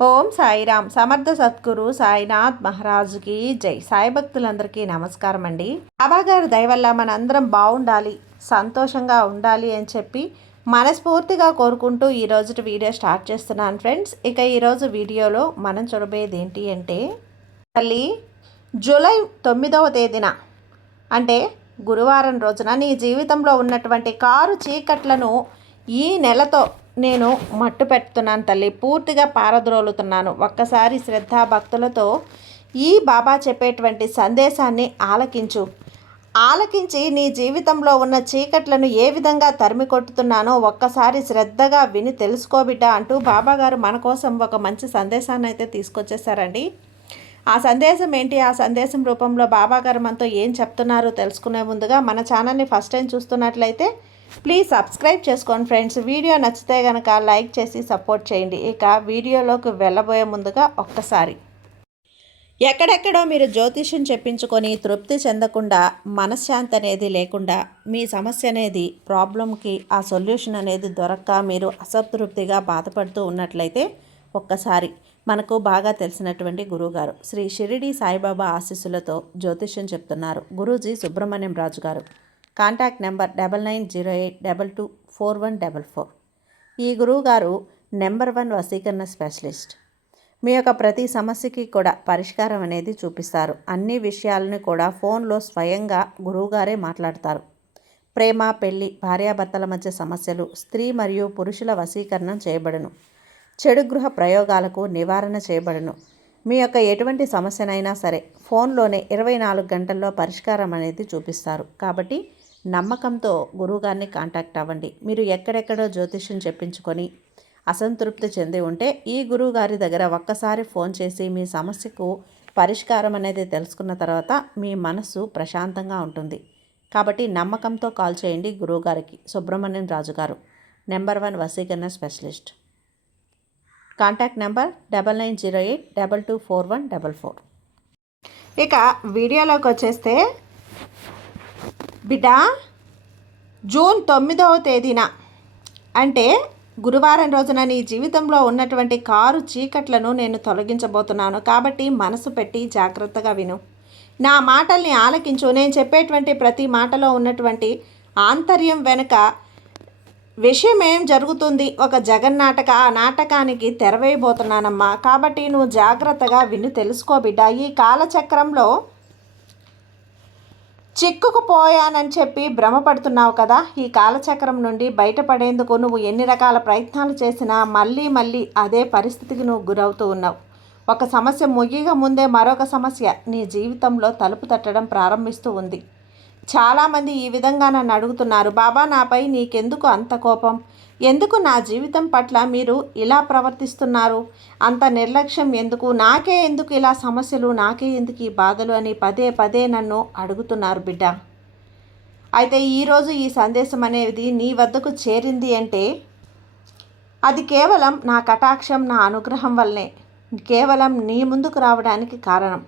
ఓం సాయిరామ్. సమర్థ సద్గురు సాయినాథ్ మహారాజుకి జై. సాయి భక్తులందరికీ నమస్కారం అండి. బాబాగారి దయ వల్ల మనందరం బాగుండాలి, సంతోషంగా ఉండాలి అని చెప్పి మనస్ఫూర్తిగా కోరుకుంటూ ఈరోజు వీడియో స్టార్ట్ చేస్తున్నాను ఫ్రెండ్స్. ఇక ఈరోజు వీడియోలో మనం చూడబోయేది ఏంటి అంటే, తల్లి జూలై 9వ తేదీన అంటే గురువారం రోజున నీ జీవితంలో ఉన్నటువంటి కారు చీకట్లను ఈ నెలతో నేను మట్టు పెడుతున్నాను తల్లి, పూర్తిగా పారద్రోలుతున్నాను. ఒక్కసారి శ్రద్ధా భక్తులతో ఈ బాబా చెప్పేటువంటి సందేశాన్ని ఆలకించి నీ జీవితంలో ఉన్న చీకట్లను ఏ విధంగా తరిమి కొట్టుతున్నానో ఒక్కసారి శ్రద్ధగా విని తెలుసుకోబిడ్డ అంటూ బాబాగారు మన కోసం ఒక మంచి సందేశాన్ని అయితే తీసుకొచ్చేసారండి. ఆ సందేశం ఏంటి, ఆ సందేశం రూపంలో బాబాగారు మనతో ఏం చెప్తున్నారో తెలుసుకునే ముందుగా మన ఛానల్ని ఫస్ట్ టైం చూస్తున్నట్లయితే ప్లీజ్ సబ్స్క్రైబ్ చేసుకోండి ఫ్రెండ్స్. వీడియో నచ్చితే కనుక లైక్ చేసి సపోర్ట్ చేయండి. ఇక వీడియోలోకి వెళ్ళబోయే ముందుగా ఒక్కసారి, ఎక్కడెక్కడో మీరు జ్యోతిష్యం చెప్పించుకొని తృప్తి చెందకుండా, మనశ్శాంతి అనేది లేకుండా, మీ సమస్య అనేది ప్రాబ్లంకి ఆ సొల్యూషన్ అనేది దొరక్క మీరు అసంతృప్తిగా బాధపడుతూ ఉన్నట్లయితే ఒక్కసారి మనకు బాగా తెలిసినటువంటి గురువుగారు శ్రీ షిరిడి సాయిబాబా ఆశీస్సులతో జ్యోతిష్యం చెప్తున్నారు గురూజీ సుబ్రహ్మణ్యం రాజు గారు. Contact number 9908224144. ఈ గురువుగారు నెంబర్ 1 వశీకరణ స్పెషలిస్ట్. మీ యొక్క ప్రతి సమస్యకి కూడా పరిష్కారం అనేది చూపిస్తారు. అన్ని విషయాలను కూడా ఫోన్లో స్వయంగా గురువుగారే మాట్లాడతారు. ప్రేమ, పెళ్లి, భార్యాభర్తల మధ్య సమస్యలు, స్త్రీ మరియు పురుషుల వశీకరణం చేయబడును. చెడు గృహ ప్రయోగాలకు నివారణ చేయబడును. మీ యొక్క ఎటువంటి సమస్యనైనా సరే ఫోన్లోనే 24 గంటల్లో పరిష్కారం అనేది చూపిస్తారు. కాబట్టి నమ్మకంతో గురువుగారిని కాంటాక్ట్ అవ్వండి. మీరు ఎక్కడెక్కడో జ్యోతిష్యం చెప్పించుకొని అసంతృప్తి చెంది ఉంటే ఈ గురువుగారి దగ్గర ఒక్కసారి ఫోన్ చేసి మీ సమస్యకు పరిష్కారం అనేది తెలుసుకున్న తర్వాత మీ మనస్సు ప్రశాంతంగా ఉంటుంది. కాబట్టి నమ్మకంతో కాల్ చేయండి గురువుగారికి. సుబ్రహ్మణ్యం రాజు గారు, నెంబర్ 1 వశీకరణ స్పెషలిస్ట్. Contact number 9908224144. ఇక వీడియోలోకి వచ్చేస్తే, బిడ్డ జూన్ 9వ తేదీన అంటే గురువారం రోజున నీ జీవితంలో ఉన్నటువంటి కారు చీకట్లను నేను తొలగించబోతున్నాను. కాబట్టి మనసు పెట్టి జాగ్రత్తగా విను, నా మాటల్ని ఆలకించు. నేను చెప్పేటువంటి ప్రతి మాటలో ఉన్నటువంటి ఆంతర్యం వెనుక విషయం ఏం జరుగుతుంది, ఒక జగన్నాటక, ఆ నాటకానికి తెరవేయబోతున్నానమ్మా. కాబట్టి నువ్వు జాగ్రత్తగా విని తెలుసుకో బిడ్డ. ఈ కాలచక్రంలో చిక్కుకుపోయానని చెప్పి భ్రమపడుతున్నావు కదా. ఈ కాలచక్రం నుండి బయటపడేందుకు నువ్వు ఎన్ని రకాల ప్రయత్నాలు చేసినా మళ్ళీ అదే పరిస్థితికి నువ్వు గురవుతూ ఉన్నావు. ఒక సమస్య ముగియగా ముందే మరొక సమస్య నీ జీవితంలో తలుపు తట్టడం ప్రారంభిస్తూ ఉంది. చాలామంది ఈ విధంగా నన్ను అడుగుతున్నారు, బాబా నాపై నీకెందుకు అంత కోపం, ఎందుకు నా జీవితం పట్ల మీరు ఇలా ప్రవర్తిస్తున్నారు, అంత నిర్లక్ష్యం ఎందుకు, నాకే ఎందుకు ఇలా సమస్యలు, నాకే ఎందుకు ఈ బాధలు అని పదే నన్ను అడుగుతున్నారు బిడ్డ. అయితే ఈరోజు ఈ సందేశం అనేది నీ వద్దకు చేరింది అంటే అది కేవలం నా కటాక్షం, నా అనుగ్రహం వల్లనే, కేవలం నీ ముందుకు రావడానికి కారణం.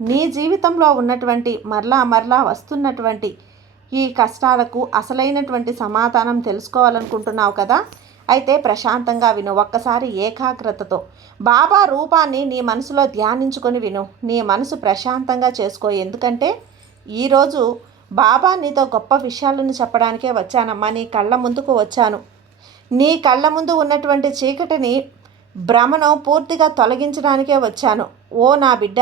నీ జీవితంలో ఉన్నటువంటి మరలా వస్తున్నటువంటి ఈ కష్టాలకు అసలైనటువంటి సమాధానం తెలుసుకోవాలనుకుంటున్నావు కదా. అయితే ప్రశాంతంగా విను. ఒక్కసారి ఏకాగ్రతతో బాబా రూపాన్ని నీ మనసులో ధ్యానించుకొని విను. నీ మనసు ప్రశాంతంగా చేసుకో. ఎందుకంటే ఈరోజు బాబా నీతో గొప్ప విషయాలను చెప్పడానికే వచ్చానమ్మా. నీ కళ్ళ ముందుకు వచ్చాను. నీ కళ్ళ ముందు ఉన్నటువంటి చీకటిని, భ్రమను పూర్తిగా తొలగించడానికే వచ్చాను. ఓ నా బిడ్డ,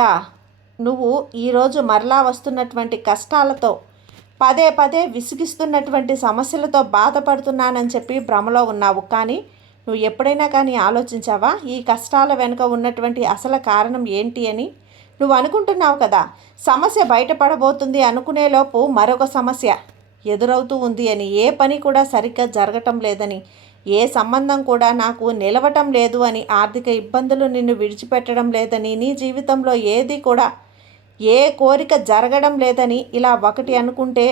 నువ్వు ఈరోజు మరలా వస్తున్నటువంటి కష్టాలతో, పదే విసిగిస్తున్నటువంటి సమస్యలతో బాధపడుతున్నానని చెప్పి భ్రమలో ఉన్నావు. కానీ నువ్వు ఎప్పుడైనా కానీ ఆలోచించావా ఈ కష్టాల వెనుక ఉన్నటువంటి అసలు కారణం ఏంటి అని? నువ్వు అనుకుంటున్నావు కదా సమస్య బయటపడబోతుంది అనుకునేలోపు మరొక సమస్య ఎదురవుతూ ఉంది అని, ఏ పని కూడా సరిగ్గా జరగటం లేదని, ఏ సంబంధం కూడా నాకు నిలవటం లేదు అని, ఆర్థిక ఇబ్బందులు నిన్ను విడిచిపెట్టడం లేదని, నీ జీవితంలో ఏది కూడా ఏ కోరిక జరగడం లేదని, ఇలా ఒకటి అనుకుంటే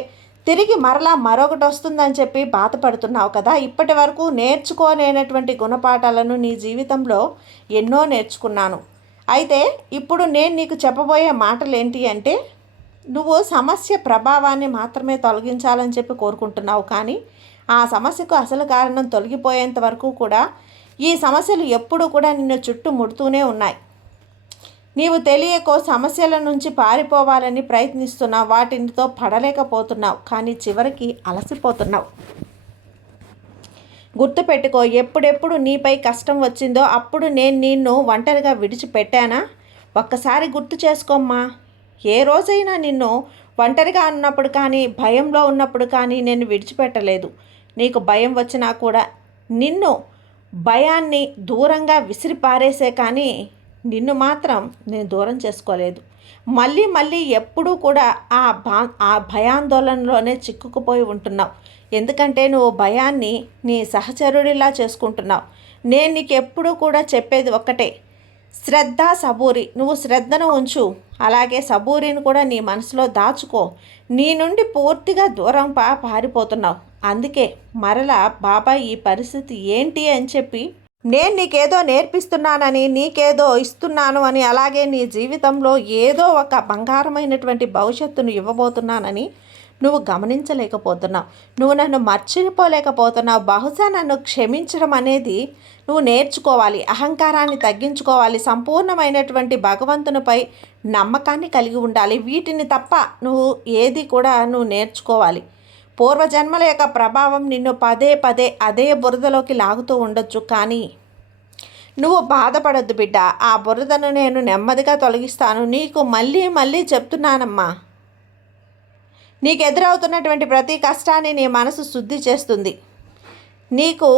తిరిగి మరలా మరొకటి వస్తుందని చెప్పి బాధపడుతున్నావు కదా. ఇప్పటి వరకు నేర్చుకోలేనటువంటి గుణపాఠాలను నీ జీవితంలో ఎన్నో నేర్చుకున్నాను. అయితే ఇప్పుడు నేను నీకు చెప్పబోయే మాటలు ఏంటి అంటే, నువ్వు సమస్య ప్రభావాన్ని మాత్రమే తొలగించాలని చెప్పి కోరుకుంటున్నావు. కానీ ఆ సమస్యకు అసలు కారణం తొలగిపోయేంత వరకు కూడా ఈ సమస్యలు ఎప్పుడూ కూడా నిన్ను చుట్టుముడుతూనే ఉన్నాయి. నీవు తెలియకో సమస్యల నుంచి పారిపోవాలని ప్రయత్నిస్తున్నావు, వాటితో పడలేకపోతున్నావు, కానీ చివరికి అలసిపోతున్నావు. గుర్తుపెట్టుకో, ఎప్పుడెప్పుడు నీపై కష్టం వచ్చిందో అప్పుడు నేను నిన్ను ఒంటరిగా విడిచిపెట్టానా? ఒక్కసారి గుర్తు చేసుకోమ్మా. ఏ రోజైనా నిన్ను ఒంటరిగా ఉన్నప్పుడు కానీ, భయంలో ఉన్నప్పుడు కానీ నేను విడిచిపెట్టలేదు. నీకు భయం వచ్చినా కూడా నిన్ను భయాన్ని దూరంగా విసిరిపారేసే కానీ నిన్ను మాత్రం నేను దూరం చేసుకోలేదు. మళ్ళీ మళ్ళీ ఎప్పుడూ కూడా ఆ భయాందోళనలోనే చిక్కుకుపోయి ఉంటున్నావు. ఎందుకంటే నువ్వు భయాన్ని నీ సహచరుడిలా చేసుకుంటున్నావు. నేను నీకు ఎప్పుడూ కూడా చెప్పేది ఒక్కటే, శ్రద్ధ, సబూరి. నువ్వు శ్రద్ధను ఉంచు, అలాగే సబూరిని కూడా నీ మనసులో దాచుకో. నీ నుండి పూర్తిగా దూరం పారిపోతున్నావు. అందుకే మరలా బాబాయ్ ఈ పరిస్థితి ఏంటి అని చెప్పి నేను నీకేదో నేర్పిస్తున్నానని, నీకేదో ఇస్తున్నాను అని, అలాగే నీ జీవితంలో ఏదో ఒక బంగారమైనటువంటి భవిష్యత్తును ఇవ్వబోతున్నానని నువ్వు గమనించలేకపోతున్నావు. నువ్వు నన్ను మర్చిపోలేకపోతున్నావు. బహుశా నన్ను క్షమించడం అనేది నువ్వు నేర్చుకోవాలి. అహంకారాన్ని తగ్గించుకోవాలి. సంపూర్ణమైనటువంటి భగవంతునిపై నమ్మకాన్ని కలిగి ఉండాలి. వీటిని తప్ప నువ్వు ఏది కూడా నువ్వు నేర్చుకోవాలి. పూర్వజన్మల యొక్క ప్రభావం నిన్ను పదే పదే అదే బురదలోకి లాగుతూ ఉండొచ్చు, కానీ నువ్వు బాధపడద్దు బిడ్డ. ఆ బురదను నేను నెమ్మదిగా తొలగిస్తాను. నీకు మళ్ళీ మళ్ళీ చెప్తున్నానమ్మా, నీకు ఎదురవుతున్నటువంటి ప్రతి కష్టాన్ని నీ మనసు శుద్ధి చేస్తుంది. నీకు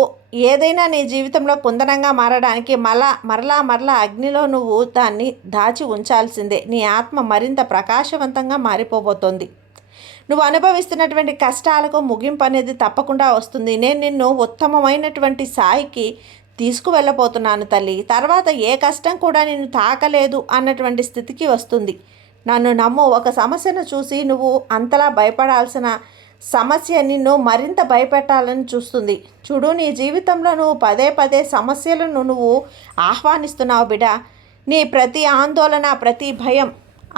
ఏదైనా నీ జీవితంలో కుందనంగా మారడానికి మరలా అగ్నిలో నువ్వు దాన్ని దాచి ఉంచాల్సిందే. నీ ఆత్మ మరింత ప్రకాశవంతంగా మారిపోబోతోంది. నువ్వు అనుభవిస్తున్నటువంటి కష్టాలకు ముగింపు అనేది తప్పకుండా వస్తుంది. నేను నిన్ను ఉత్తమమైనటువంటి స్థాయికి తీసుకువెళ్ళబోతున్నాను తల్లి. తర్వాత ఏ కష్టం కూడా నిన్ను తాకలేదు అన్నటువంటి స్థితికి వస్తుంది. నన్ను నమ్ము. ఒక సమస్యను చూసి నువ్వు అంతలా భయపడాల్సిన సమస్య నిన్ను మరింత భయపెట్టాలని చూస్తుంది. చూడు, నీ జీవితంలో నువ్వు పదే పదే సమస్యలను నువ్వు ఆహ్వానిస్తున్నావు బిడ్డ. నీ ప్రతి ఆందోళన, ప్రతి భయం,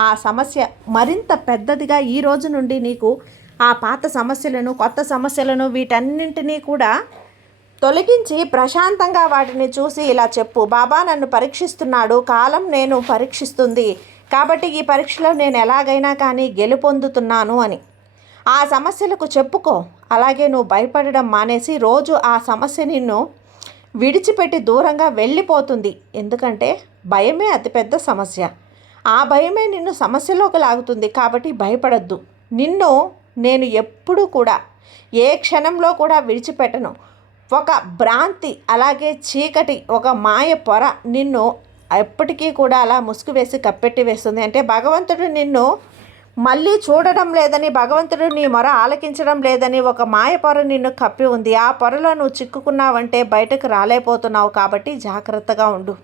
ఆ సమస్య మరింత పెద్దదిగా ఈ రోజు నుండి నీకు ఆ పాత సమస్యలను, కొత్త సమస్యలను, వీటన్నింటినీ కూడా తొలగించి ప్రశాంతంగా వాటిని చూసి ఇలా చెప్పు, బాబా నన్ను పరీక్షిస్తున్నాడు, కాలం నేను పరీక్షిస్తుంది, కాబట్టి ఈ పరీక్షలో నేను ఎలాగైనా కానీ గెలుపొందుతున్నాను అని ఆ సమస్యలకు చెప్పుకో. అలాగే నువ్వు భయపడడం మానేసి రోజు ఆ సమస్య నిన్ను విడిచిపెట్టి దూరంగా వెళ్ళిపోతుంది. ఎందుకంటే భయమే అతిపెద్ద సమస్య. ఆ భయమే నిన్ను సమస్యలోకి లాగుతుంది. కాబట్టి భయపడద్దు. నిన్ను నేను ఎప్పుడూ కూడా ఏ క్షణంలో కూడా విడిచిపెట్టను. ఒక భ్రాంతి, అలాగే చీకటి, ఒక మాయ పొర నిన్ను ఎప్పటికీ కూడా అలా ముసుగు వేసి కప్పెట్టి వేస్తుంది. అంటే భగవంతుడు నిన్ను మళ్ళీ చూడడం లేదని, భగవంతుడు నీ మొర ఆలకించడం లేదని ఒక మాయ పొర నిన్ను కప్పి ఉంది. ఆ పొరలో నువ్వు చిక్కుకున్నావంటే బయటకు రాలేకపోతున్నావు. కాబట్టి జాగ్రత్తగా ఉండు,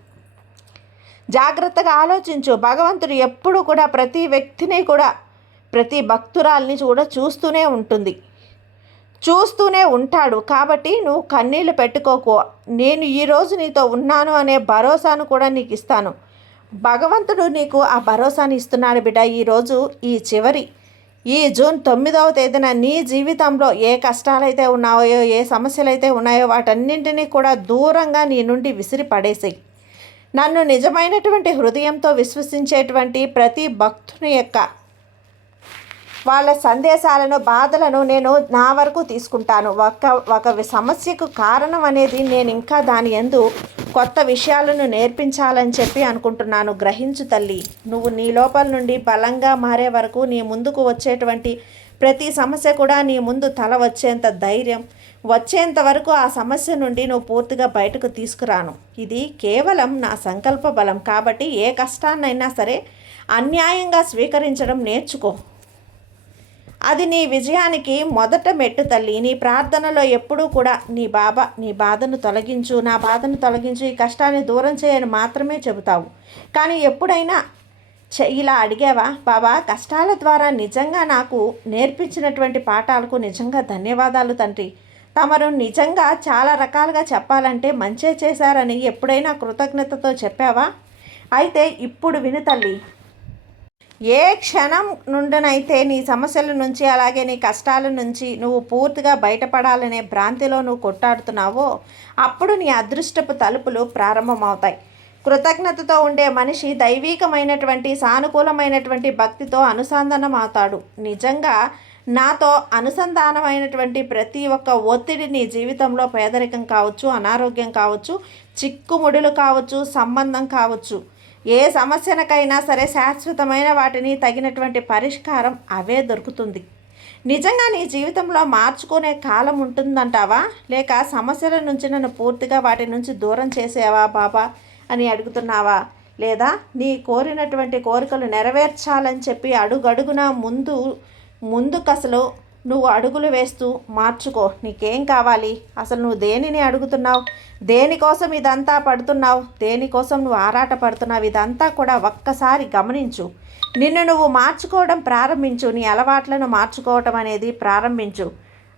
జాగ్రత్తగా ఆలోచించు. భగవంతుడు ఎప్పుడు కూడా ప్రతి వ్యక్తిని కూడా, ప్రతి భక్తురాల్ని కూడా చూస్తూనే ఉంటాడు. కాబట్టి నువ్వు కన్నీళ్లు పెట్టుకోకు. నేను ఈరోజు నీతో ఉన్నాను అనే భరోసాను కూడా నీకు ఇస్తాను. భగవంతుడు నీకు ఆ భరోసాని ఇస్తున్నాడు బిడ్డ. ఈరోజు ఈ జూన్ 9వ తేదీన నీ జీవితంలో ఏ కష్టాలైతే ఉన్నాయో, ఏ సమస్యలైతే ఉన్నాయో వాటన్నింటినీ కూడా దూరంగా నీ నుండి విసిరి పడేసేయి. నన్ను నిజమైనటువంటి హృదయంతో విశ్వసించేటువంటి ప్రతి భక్తుని యొక్క వాళ్ళ సందేశాలను, బాధలను నేను నా వరకు తీసుకుంటాను. ఒక సమస్యకు కారణం అనేది నేను ఇంకా దాని యందు కొత్త విషయాలను నేర్పించాలని చెప్పి అనుకుంటున్నాను. గ్రహించు తల్లి. నువ్వు నీ లోపల నుండి బలంగా మారే వరకు నీ ముందుకు వచ్చేటువంటి ప్రతి సమస్య కూడా నీ ముందు తల వచ్చేంత ధైర్యం వచ్చేంత వరకు ఆ సమస్య నుండి నువ్వు పూర్తిగా బయటకు తీసుకురాను. ఇది కేవలం నా సంకల్ప బలం. కాబట్టి ఏ కష్టాన్నైనా సరే అన్యాయంగా స్వీకరించడం నేర్చుకో. అది నీ విజయానికి మొదట మెట్టు తల్లి. నీ ప్రార్థనలో ఎప్పుడూ కూడా నీ బాధను తొలగించు, నా బాధను తొలగించు, ఈ కష్టాన్ని దూరం చేయని మాత్రమే చెబుతావు. కానీ ఎప్పుడైనా ఇలా అడిగావా, బాబా కష్టాల ద్వారా నిజంగా నాకు నేర్పించినటువంటి పాఠాలకు నిజంగా ధన్యవాదాలు తండ్రి, తమరు నిజంగా చాలా రకాలుగా చెప్పాలంటే మంచే చేశారని ఎప్పుడైనా కృతజ్ఞతతో చెప్పావా? అయితే ఇప్పుడు విను తల్లి, ఏ క్షణం నుండినైతే నీ సమస్యల నుంచి అలాగే నీ కష్టాల నుంచి నువ్వు పూర్తిగా బయటపడాలనే భ్రాంతిలో నువ్వు కొట్టాడుతున్నావో అప్పుడు నీ అదృష్టపు తలుపులు ప్రారంభమవుతాయి. కృతజ్ఞతతో ఉండే మనిషి దైవీకమైనటువంటి సానుకూలమైనటువంటి భక్తితో అనుసంధానం అవుతాడు. నిజంగా నాతో అనుసంధానమైనటువంటి ప్రతి ఒక్క ఒత్తిడి నీ జీవితంలో పేదరికం కావచ్చు, అనారోగ్యం కావచ్చు, చిక్కుముడులు కావచ్చు, సంబంధం కావచ్చు, ఏ సమస్యనకైనా సరే శాశ్వతమైన వాటిని తగినటువంటి పరిష్కారం అవే దొరుకుతుంది. నిజంగా నీ జీవితంలో మార్చుకునే కాలం ఉంటుందంటావా, లేక సమస్యల నుంచి నన్ను పూర్తిగా వాటి నుంచి దూరం చేసేవా బాబా అని అడుగుతున్నావా, లేదా నీ కోరినటువంటి కోరికలు నెరవేర్చాలని చెప్పి అడుగడుగున ముందుకసలు నువ్వు అడుగులు వేస్తూ మార్చుకో. నీకేం కావాలి, అసలు నువ్వు దేనిని అడుగుతున్నావు, దేనికోసం ఇదంతా పడుతున్నావు, దేనికోసం నువ్వు ఆరాట పడుతున్నావు, ఇదంతా కూడా ఒక్కసారి గమనించు. నిన్ను నువ్వు మార్చుకోవడం ప్రారంభించు. నీ అలవాట్లను మార్చుకోవటం అనేది ప్రారంభించు.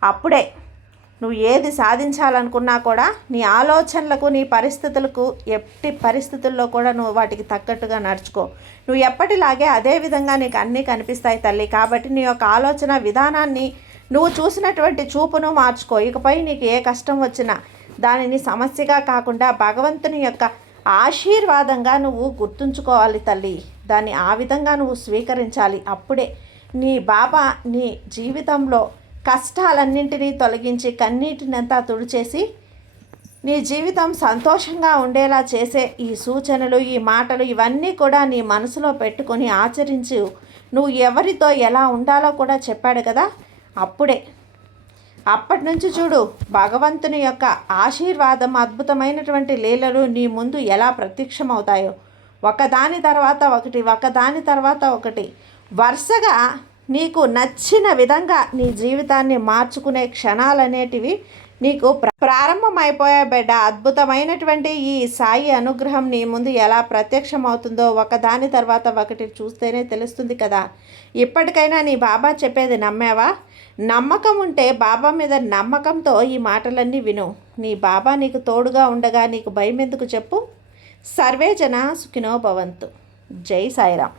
అప్పుడే నువ్వు ఏది సాధించాలనుకున్నా కూడా నీ ఆలోచనలకు, నీ పరిస్థితులకు ఎట్టి పరిస్థితుల్లో కూడా నువ్వు వాటికి తగ్గట్టుగా నడుచుకో. నువ్వు ఎప్పటిలాగే అదే విధంగా నీకు అన్నీ కనిపిస్తాయి తల్లి. కాబట్టి నీ యొక్క ఆలోచన విధానాన్ని, నువ్వు చూసినటువంటి చూపును మార్చుకో. ఇకపై నీకు ఏ కష్టం వచ్చినా దానిని సమస్యగా కాకుండా భగవంతుని యొక్క ఆశీర్వాదంగా నువ్వు గుర్తుంచుకోవాలి తల్లి. దాన్ని ఆ విధంగా నువ్వు స్వీకరించాలి. అప్పుడే నీ బాబా నీ జీవితంలో కష్టాలన్నింటినీ తొలగించి కన్నీటినంతా తుడిచేసి నీ జీవితం సంతోషంగా ఉండేలా చేసే ఈ సూచనలు, ఈ మాటలు ఇవన్నీ కూడా నీ మనసులో పెట్టుకొని ఆచరించు. నువ్వు ఎవరితో ఎలా ఉండాలో కూడా చెప్పాడు కదా. అప్పటి నుంచి చూడు భగవంతుని యొక్క ఆశీర్వాదం, అద్భుతమైనటువంటి లీలలు నీ ముందు ఎలా ప్రత్యక్షమవుతాయో. ఒకదాని తర్వాత ఒకటి వరుసగా నీకు నచ్చిన విధంగా నీ జీవితాన్ని మార్చుకునే క్షణాలనేటివి నీకు ప్రారంభమైపోయాయి బిడ్డ. అద్భుతమైనటువంటి ఈ సాయి అనుగ్రహం నీ ముందు ఎలా ప్రత్యక్షమవుతుందో ఒకదాని తర్వాత ఒకటి చూస్తేనే తెలుస్తుంది కదా. ఇప్పటికైనా నీ బాబా చెప్పేది నమ్మావా? నమ్మకం ఉంటే బాబా మీద నమ్మకంతో ఈ మాటలన్నీ విను. నీ బాబా నీకు తోడుగా ఉండగా నీకు భయం ఎందుకు చెప్పు. సర్వే జన సుఖినో భవంతు. జై సాయిరామ్.